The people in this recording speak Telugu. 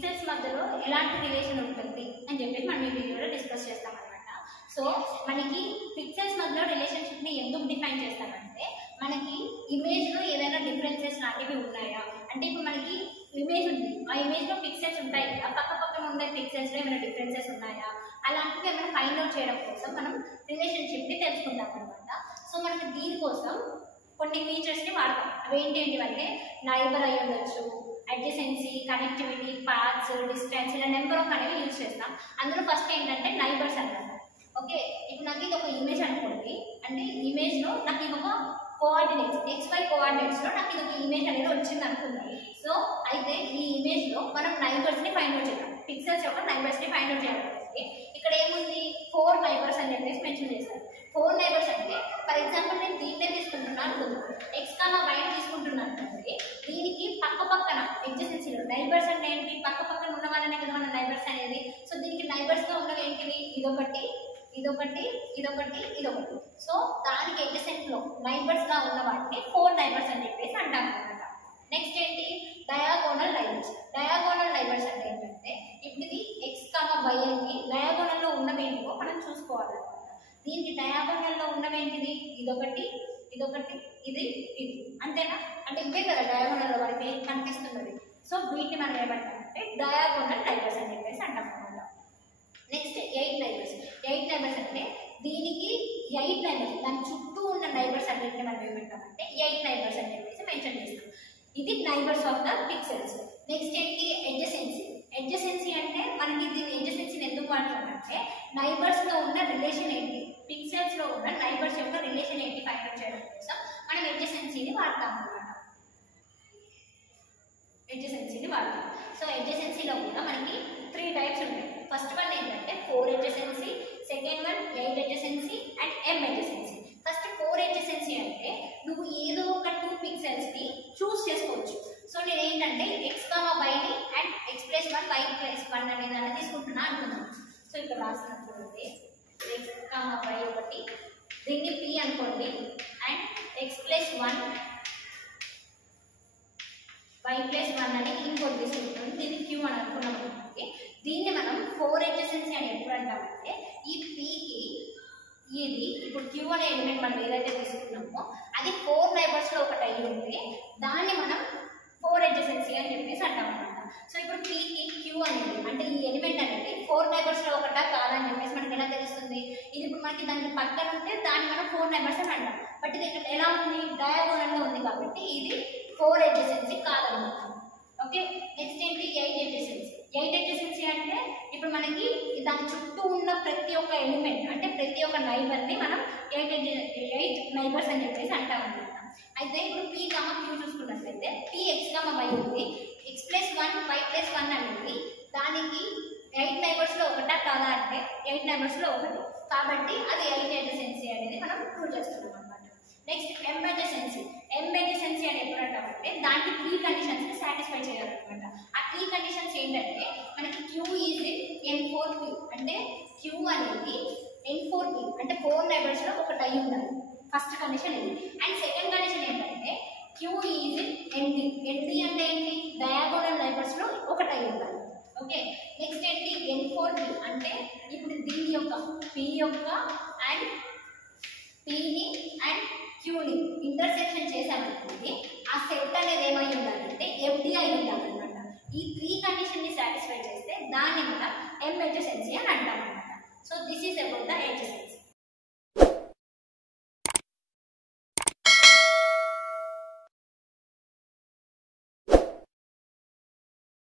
పిక్సెల్స్ మధ్యలో ఎలాంటి రిలేషన్ ఉంటుంది అని చెప్పేసి మనం ఈ వీడియోలో డిస్కస్ చేస్తాం అనమాట. సో మనకి పిక్సెల్స్ మధ్యలో రిలేషన్షిప్ని ఎందుకు డిఫైన్ చేస్తామంటే మనకి ఇమేజ్లో ఏదైనా డిఫరెన్సెస్ లాంటివి ఉన్నాయా అంటే ఇప్పుడు మనకి ఇమేజ్ ఉంది, ఆ ఇమేజ్లో పిక్సెల్స్ ఉంటాయి కదా, పక్క పక్కన ఉండే పిక్సెల్స్లో ఏమైనా డిఫరెన్సెస్ ఉన్నాయా అలాంటివి ఏమైనా ఫైండ్ అవుట్ చేయడం కోసం మనం రిలేషన్షిప్ని తెలుసుకుంటాం అనమాట. సో మనకి దీనికోసం కొన్ని ఫీచర్స్ని వాడతాం. అవి ఏంటంటే నైబర్ అయి ఉండొచ్చు, అడ్జసెన్సీ, కనెక్టివిటీ, పాత్స్, డిస్టెన్స్, ఇలా నెంబర్ ఆఫ్ అనేవి యూజ్ చేస్తాం. అందులో ఫస్ట్ ఏంటంటే నైబర్స్ అన్నమాట. ఓకే, ఇప్పుడు నాకు ఇది ఒక ఇమేజ్ అనుకోండి, అంటే ఇమేజ్లో నాకు ఇది ఒక కోఆర్డినేట్స్ XY కోఆర్డినేట్స్లో నాకు ఇది ఒక ఇమేజ్ అనేది వచ్చింది అనుకుందాం. సో అయితే ఈ ఇమేజ్లో మనం నైబర్స్ని ఫైండ్ అవుట్ చేద్దాం, పిక్సెల్స్ యొక్క నైబర్స్ని ఫైండ్ అవుట్ చేయాలి. ఇక్కడ ఏముంది 4 నైబర్స్ అని చెప్పేసి మెన్షన్ చేశారు. 4 నైబర్స్ అంటే ఫర్ ఎగ్జాంపుల్ నేను దీన్నే తీసుకుంటున్నాను అనుకుందాం, XY తీసుకుంటున్నాను అనుకోండి. దీనికి పక్క పక్కన అడ్జసెన్సీలో నైబర్స్ అంటే ఏంటి, పక్క పక్కన ఉన్న వాళ్ళనే కదా మన నైబర్స్ అనేది. సో దీనికి నైబర్స్గా ఉన్నవి ఏంటివి, ఇదొకటి, ఇదొకటి, ఇదొకటి, ఇదొకటి. సో దానికి అడ్జసెంట్లో నైబర్స్గా ఉన్న వాటిని 4 నైబర్స్ అని చెప్పేసి అంటాం అనమాట. నెక్స్ట్ ఏంటి, డయాగోనల్ నైబర్స్. డయాగోనల్ నైబర్స్ అంటే ఏంటంటే ఇప్పుడు ఇది XY అని డయాగోనల్లో ఉన్నవేంటివో మనం చూసుకోవాలన్నమాట. దీనికి డయాగోనల్లో ఉన్నవేంటిది, ఇదొకటి, ఇదొకటి, ఇది, ఇది, అంతేనా? అంటే ఇవే కదా డయాగోనల్లో మనకి కనిపిస్తున్నది. సో వీటిని మనం ఏమంటామంటే డయాగోనల్ నైబర్స్ అని చెప్పేసి అంటాం అనమాట. Next 8 neighbours. 8 నైబర్స్ అంటే దీనికి 8 నైబర్స్, దాని చుట్టూ ఉన్న నైబర్స్ అన్నింటిని మనం ఏమంటామంటే 8 నైబర్స్ అని చెప్పేసి మెన్షన్ చేస్తాం. ఇది neighbours of the pixels. Next ఏంటి, అడ్జసెన్సీ. అడ్జసెన్సీ అంటే మనకి దీని అడ్జసెన్సీని ఎందుకు వాడతామంటే నైబర్స్లో ఉన్న రిలేషన్ ఏంటి, పిక్సెల్స్లో ఉన్న నైబర్స్ యొక్క రిలేషన్ ఏంటి ఫైండ్ అవుట్ చేయడం కోసం మనం అడ్జసెన్సీని వాడతాం అనమాట. అడ్జసెన్సీని వాడతాం. సో అడ్జసెన్సీలో కూడా మనకి 3 టైప్స్ ఉంటాయి. ఫస్ట్ వన్ ఏంటంటే 4 adjacency, second one 8 adjacency and M adjacency. First 4 adjacency అంటే నువ్వు ఏదో ఒక 2 పిక్సెల్స్ని చూస్ చేసుకోవచ్చు. సో నేను ఏంటంటే XYని అండ్ X+1 Y+1 అనే దాన్ని తీసుకుంటున్నా అనుకున్నాను. సో ఇక్కడ రాసినప్పుడు XY ఒకటి, దీన్ని P అనుకోండి, అండ్ X+1 Y+1 అని ఇంకోటి తీసుకుంటాం, దీన్ని Q అని అనుకున్నాం. దీన్ని మనం 4 అడ్జసెన్సీ అని ఎప్పుడు అంటామంటే ఈ Pకి ఇది ఇప్పుడు Q అనే ఎలిమెంట్ మనం ఏదైతే తీసుకున్నామో అది 4 నైబర్స్లో ఒకటి అయ్యి ఉంటే దాన్ని మనం 4 అడ్జసెన్సీ అని చెప్పేసి అంటాం అనమాట. సో ఇప్పుడు Pకి Q అనేది అంటే ఈ ఎలిమెంట్ అనేది 4 నైబర్స్లో ఒకటా కాదా అని చెప్పేసి మనకి ఎలా తెలుస్తుంది, ఇది ఇప్పుడు మనకి దానికి పక్కన ఉంటే దాన్ని మనం 4 నైబర్స్ అని అంటాం. బట్ ఇది ఇక్కడ ఎలా ఉంది, డయాగోనల్గా ఉంది కాబట్టి ఇది 4 అడ్జసెన్సీ కాదనమాట. ఓకే, నెక్స్ట్ ఏంటి 8 అడ్జసెన్సీ. 8 అడ్జసెన్సీ అంటే ఇప్పుడు మనకి దాని చుట్టూ ఉన్న ప్రతి ఒక్క ఎలిమెంట్ అంటే ప్రతి ఒక్క నైబర్ని మనం 8 నైబర్స్ అని చెప్పేసి అంటాం అనమాట. అయితే ఇప్పుడు P, Q చూసుకున్నట్లయితే P XY ఉంది, X+1 Y+1 అనేది దానికి 8 నైబర్స్లో ఒకటా కాదా అంటే 8 నైబర్స్లో ఒకటి, కాబట్టి అది 8 అడ్జసెన్సీ అనేది మనం ప్రూవ్ చేస్తున్నాం అనమాట. Next M adjacency. M adjacency అని ఎప్పుడు అంటామంటే దానికి 3 కండిషన్స్ని సాటిస్ఫై చేయాలన్నమాట. ఆ 3 కండిషన్స్ ఏంటంటే మనకి Q ఈజ్ ఇన్ N4P అంటే Q అనేది N4P అంటే 4 నైబర్స్లో ఒకటి అయి ఉండాలి, ఫస్ట్ కండిషన్ ఇది. అండ్ సెకండ్ కండిషన్ ఏంటంటే Q is in ND. ND అంటే ఏంటి, డయాగోనల్ నైబర్స్లో ఒకటి అయి ఉండాలి. ఓకే, నెక్స్ట్ ఏంటి N4P అంటే ఇప్పుడు దీని యొక్క P యొక్క అండ్ Pని అండ్ Qని ఇంటర్సెక్షన్ చేసామనుకోండి ఆ సెట్ అనేది ఏమై ఉండాలంటే FD అయి ఉండాలన్నమాట. ఈ 3 కండిషన్ని సాటిస్ఫై చేస్తే దాన్ని మనం M అడ్జసెన్సీ అని అంటాం అనమాట. So this is about the adjacency.